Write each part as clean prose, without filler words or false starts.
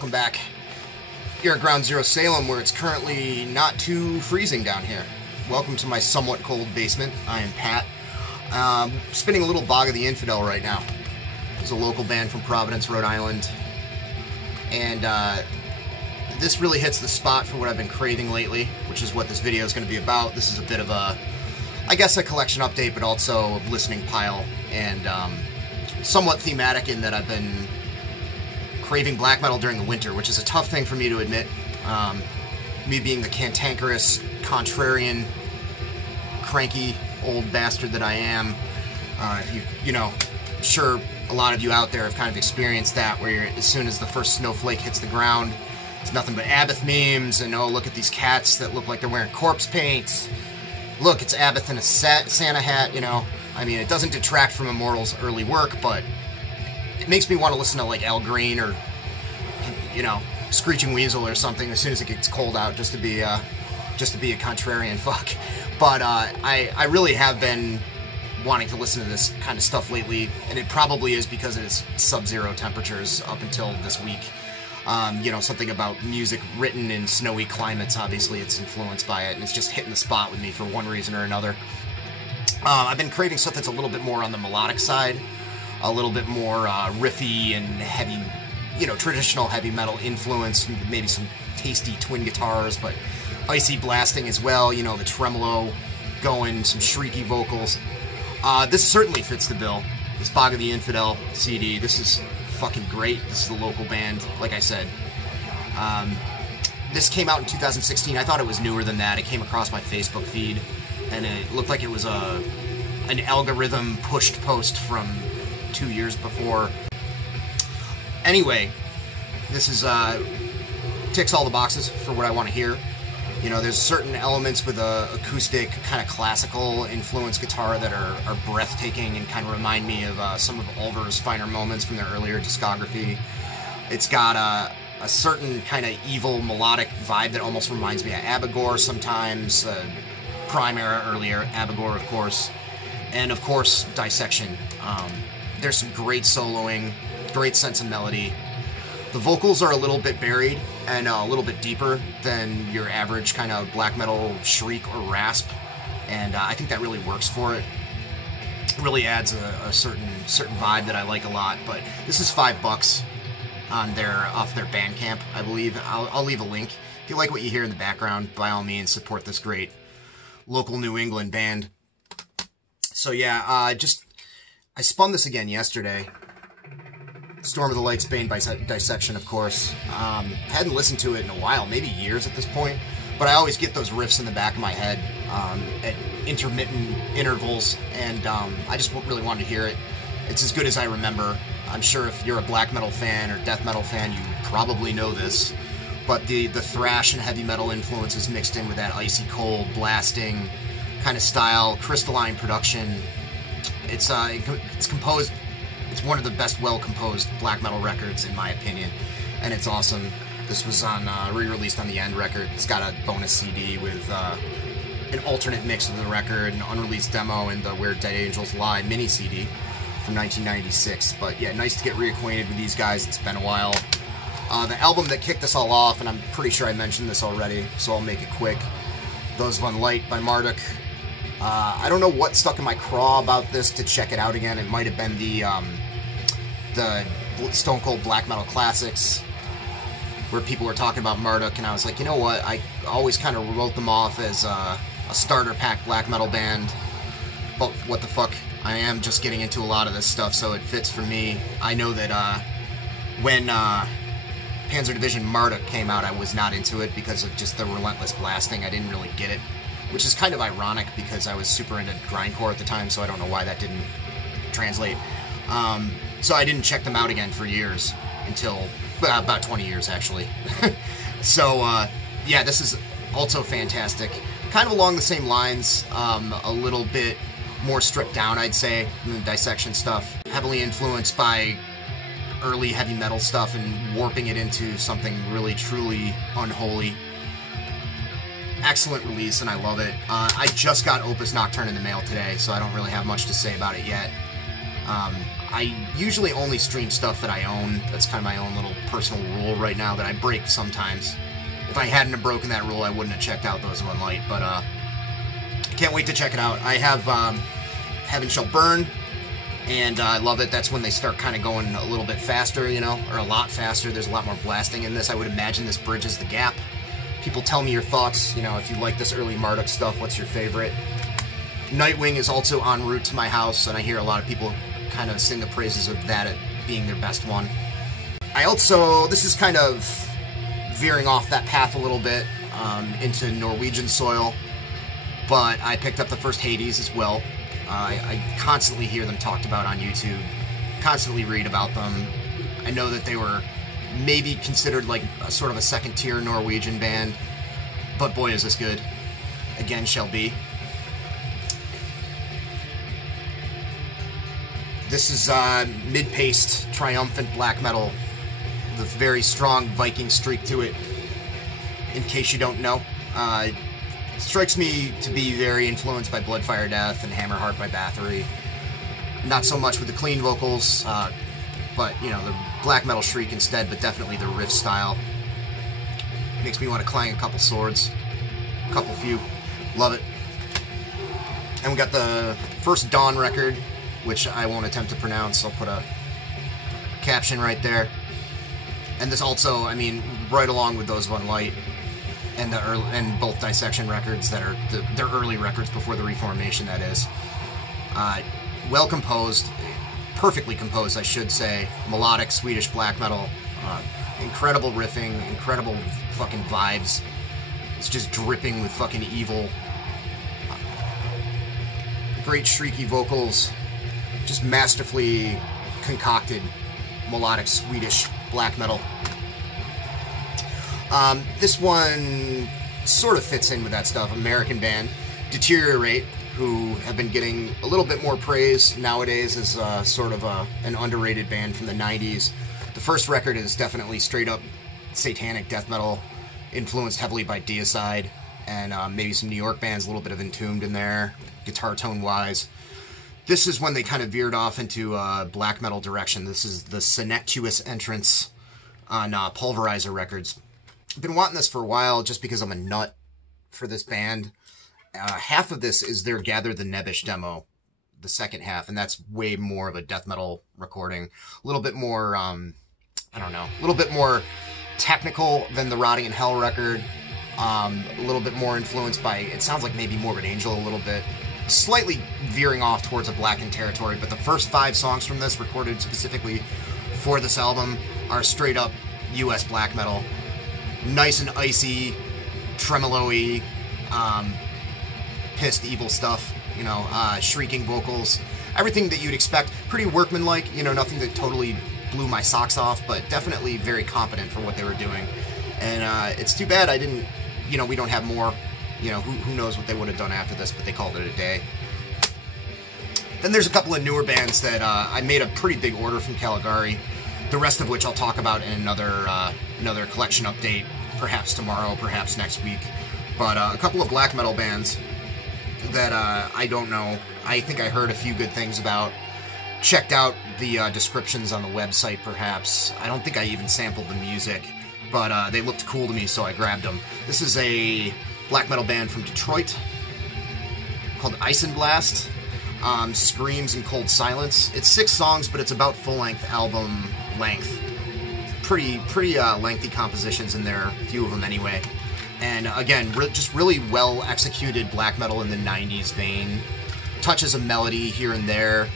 welcome back. Here at Ground Zero Salem, where it's currently not too freezing down here. Welcome to my somewhat cold basement. I am Pat. Spinning a little Bog of the Infidel right now. It's a local band from Providence, Rhode Island. And this really hits the spot for what I've been craving lately, which is what this video is going to be about. This is a bit of a, I guess, a collection update, but also a listening pile, and somewhat thematic in that I've been craving black metal during the winter, which is a tough thing for me to admit. Me being the cantankerous, contrarian, cranky old bastard that I am. You know, I'm sure a lot of you out there have kind of experienced that, where as soon as the first snowflake hits the ground, it's nothing but Abbott memes, and oh, look at these cats that look like they're wearing corpse paint. Look, it's Abbott in a Santa hat, you know. I mean, it doesn't detract from Immortal's early work, but it makes me want to listen to, like, Al Green or, you know, Screeching Weasel or something as soon as it gets cold out, just to be a contrarian fuck. But I really have been wanting to listen to this kind of stuff lately, and it probably is because it's sub-zero temperatures up until this week. You know, something about music written in snowy climates, obviously it's influenced by it, and it's just hitting the spot with me for one reason or another. I've been craving stuff that's a little bit more on the melodic side, a little bit more riffy and heavy, you know, traditional heavy metal influence, maybe some tasty twin guitars, but icy blasting as well, you know, the tremolo going, some shrieky vocals. This certainly fits the bill. This Bog of the Infidel CD, this is fucking great. This is the local band, like I said. This came out in 2016. I thought it was newer than that. It came across my Facebook feed, and it looked like it was an algorithm pushed post from 2 years before. Anyway, this is ticks all the boxes for what I want to hear. You know, there's certain elements with a acoustic, kind of classical influence guitar that are breathtaking and kind of remind me of some of Ulver's finer moments from their earlier discography. It's got a certain kind of evil melodic vibe that almost reminds me of Abigor sometimes, Prime era earlier, Abigor of course, and of course Dissection. There's some great soloing, great sense of melody. The vocals are a little bit buried and a little bit deeper than your average kind of black metal shriek or rasp, and I think that really works for it. It really adds a certain vibe that I like a lot. But this is $5 on off their Bandcamp, I believe. I'll leave a link. If you like what you hear in the background, by all means support this great local New England band. So yeah, I spun this again yesterday. Storm of the Lights Bane by Dissection, of course. Hadn't listened to it in a while, maybe years at this point, but I always get those riffs in the back of my head at intermittent intervals, and I just really wanted to hear it. It's as good as I remember. I'm sure if you're a black metal fan or death metal fan, you probably know this, but the thrash and heavy metal influences mixed in with that icy cold blasting kind of style, crystalline production. It's composed. It's one of the best well-composed black metal records, in my opinion, and it's awesome. This was re-released on the End record. It's got a bonus CD with an alternate mix of the record, an unreleased demo, and the Where Dead Angels Lie mini-CD from 1996. But yeah, nice to get reacquainted with these guys. It's been a while. The album that kicked us all off, and I'm pretty sure I mentioned this already, so I'll make it quick. Those Von Light by Marduk. I don't know what stuck in my craw about this to check it out again. It might have been the Stone Cold Black Metal Classics, where people were talking about Marduk, and I was like, you know what, I always kind of wrote them off as a starter pack black metal band, but what the fuck, I am just getting into a lot of this stuff, so it fits for me. I know that when Panzer Division Marduk came out, I was not into it because of just the relentless blasting. I didn't really get it, which is kind of ironic because I was super into grindcore at the time, so I don't know why that didn't translate. So I didn't check them out again for years, until about 20 years actually. So yeah, this is also fantastic. Kind of along the same lines, a little bit more stripped down, I'd say, than the Dissection stuff. Heavily influenced by early heavy metal stuff and warping it into something really truly unholy. Excellent release, and I love it. I just got Opus Nocturne in the mail today, so I don't really have much to say about it yet. I usually only stream stuff that I own. That's kind of my own little personal rule right now that I break sometimes. If I hadn't have broken that rule, I wouldn't have checked out Those of Unlight, but can't wait to check it out. I have Heaven Shall Burn, and I love it. That's when they start kind of going a little bit faster, you know, or a lot faster. There's a lot more blasting in this. I would imagine this bridges the gap. People tell me your thoughts, you know, if you like this early Marduk stuff, what's your favorite? Nightwing is also en route to my house, and I hear a lot of people kind of sing the praises of that at being their best one. I also, this is kind of veering off that path a little bit into Norwegian soil, but I picked up the first Hades as well. I constantly hear them talked about on YouTube, constantly read about them. I know that they were maybe considered like a sort of a second-tier Norwegian band, but boy is this good. Again, shall be. This is mid-paced, triumphant black metal with a very strong Viking streak to it, in case you don't know. Strikes me to be very influenced by Bloodfire Death and Hammerheart by Bathory. Not so much with the clean vocals, but, you know, the black metal shriek instead, but definitely the riff style. Makes me want to clang a couple swords. Few. Love it. And we got the first Dawn record, which I won't attempt to pronounce. I'll put a caption right there. And this also, I mean, right along with Those of Unlight and the early, and both Dissection records that are their early records before the Reformation, that is. Well composed, perfectly composed, I should say. Melodic Swedish black metal, incredible riffing, incredible fucking vibes. It's just dripping with fucking evil. Great shrieky vocals. Just masterfully concocted melodic Swedish black metal. This one sort of fits in with that stuff. American band, Deteriorate, who have been getting a little bit more praise nowadays as sort of an underrated band from the 90s. The first record is definitely straight up satanic death metal, influenced heavily by Deicide, and maybe some New York bands, a little bit of Entombed in there, guitar tone-wise. This is when they kind of veered off into black metal direction. This is the Senectuous entrance on Pulverizer Records. I've been wanting this for a while just because I'm a nut for this band. Half of this is their Gather the Nebbish demo, the second half, and that's way more of a death metal recording. A little bit more, I don't know, a little bit more technical than the Rotting in Hell record. A little bit more influenced by, it sounds like maybe Morbid Angel a little bit. Slightly veering off towards a blackened territory, but the first 5 songs from this, recorded specifically for this album, are straight up US black metal. Nice and icy, tremolo-y, pissed evil stuff, you know, shrieking vocals, everything that you'd expect. Pretty workmanlike, you know, nothing that totally blew my socks off, but definitely very competent for what they were doing. And it's too bad I didn't, you know, we don't have more. You know, who knows what they would have done after this, but they called it a day. Then there's a couple of newer bands that I made a pretty big order from Caligari, the rest of which I'll talk about in another collection update, perhaps tomorrow, perhaps next week. But a couple of black metal bands that I don't know. I think I heard a few good things about. Checked out the descriptions on the website, perhaps. I don't think I even sampled the music, but they looked cool to me, so I grabbed them. This is a black metal band from Detroit called Isenblast. Screams and Cold Silence. It's 6 songs, but it's about full-length album length. Pretty lengthy compositions in there, a few of them anyway. And again, just really well-executed black metal in the 90s vein. Touches of melody here and there.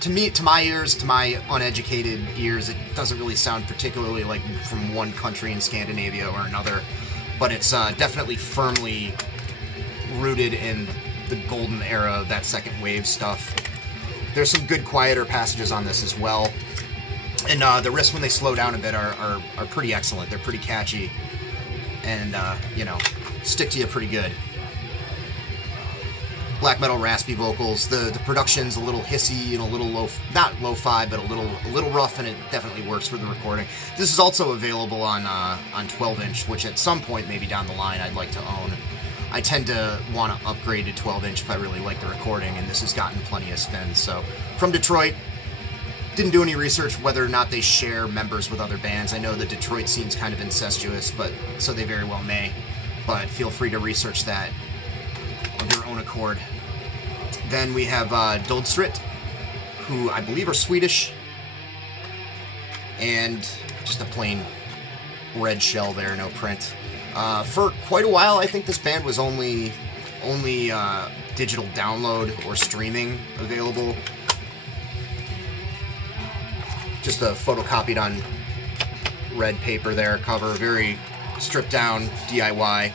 To me, to my ears, to my uneducated ears, it doesn't really sound particularly like from one country in Scandinavia or another. But it's definitely firmly rooted in the golden era of that second wave stuff. There's some good quieter passages on this as well. And the riffs, when they slow down a bit, are pretty excellent. They're pretty catchy. And, you know, stick to you pretty good. Black metal raspy vocals. The production's a little hissy and a little not lo-fi, but a little rough, and it definitely works for the recording. This is also available on 12-inch, which at some point, maybe down the line, I'd like to own. I tend to want to upgrade to 12-inch if I really like the recording, and this has gotten plenty of spins. So, from Detroit, didn't do any research whether or not they share members with other bands. I know the Detroit scene's kind of incestuous, but so they very well may. But feel free to research that of your own accord. Then we have Dodsrit, who I believe are Swedish, and just a plain red shell there, no print. For quite a while, I think this band was only digital download or streaming available. Just a photocopied on red paper there, cover, very stripped down DIY,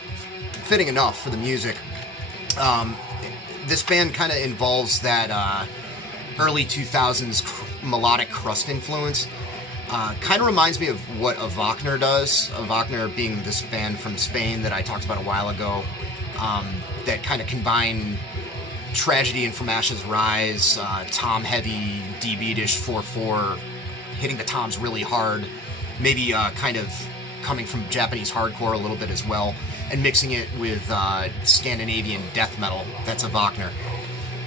fitting enough for the music. This band kind of involves that early 2000s melodic crust influence. Kind of reminds me of what a Wagner does. A Wagner being this band from Spain that I talked about a while ago, that kind of combine tragedy and From Ashes Rise, tom heavy, D-beatish 4/4, hitting the toms really hard, maybe kind of coming from Japanese hardcore a little bit as well, and mixing it with Scandinavian death metal. That's a Wagner.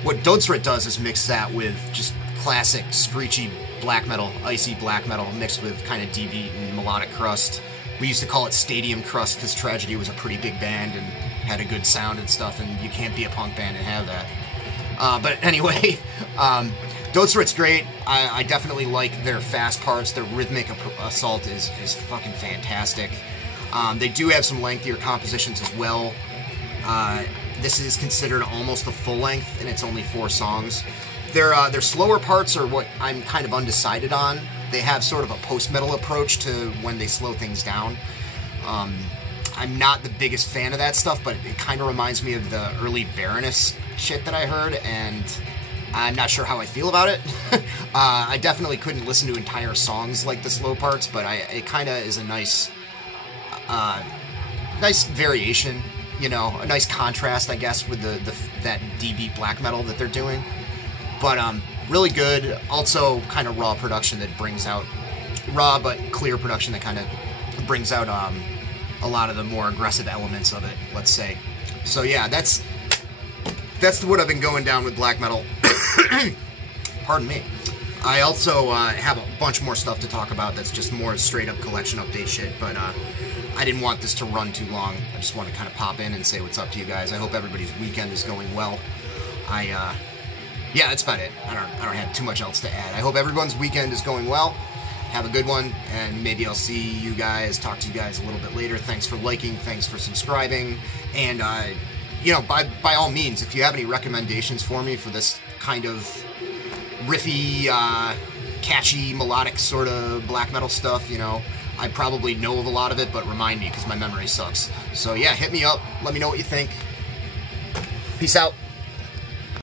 What Dodsrit does is mix that with just classic screechy black metal, icy black metal, mixed with kind of D-beat and melodic crust. We used to call it stadium crust because Tragedy was a pretty big band and had a good sound and stuff, and you can't be a punk band and have that. But anyway, Dodsrit's great. I definitely like their fast parts. Their rhythmic assault is fucking fantastic. They do have some lengthier compositions as well. This is considered almost a full length, and it's only 4 songs. Their slower parts are what I'm kind of undecided on. They have sort of a post-metal approach to when they slow things down. I'm not the biggest fan of that stuff, but it kind of reminds me of the early Baroness shit that I heard, and I'm not sure how I feel about it. I definitely couldn't listen to entire songs like the slow parts, but it kind of is a nice variation, you know, a nice contrast, I guess, with that D-beat black metal that they're doing. But really good. Also, kind of raw production that brings out raw but clear production that kind of brings out a lot of the more aggressive elements of it, let's say. So yeah, that's what I've been going down with black metal. Pardon me. I also have a bunch more stuff to talk about that's just more straight up collection update shit, but I didn't want this to run too long. I just want to kind of pop in and say what's up to you guys. I hope everybody's weekend is going well. Yeah, that's about it. I don't have too much else to add. I hope everyone's weekend is going well. Have a good one, and maybe I'll see you guys, talk to you guys a little bit later. Thanks for liking, thanks for subscribing, and you know, by all means, if you have any recommendations for me for this kind of riffy, catchy, melodic sort of black metal stuff, you know, I probably know of a lot of it, but remind me, because my memory sucks. So yeah, hit me up, let me know what you think. Peace out.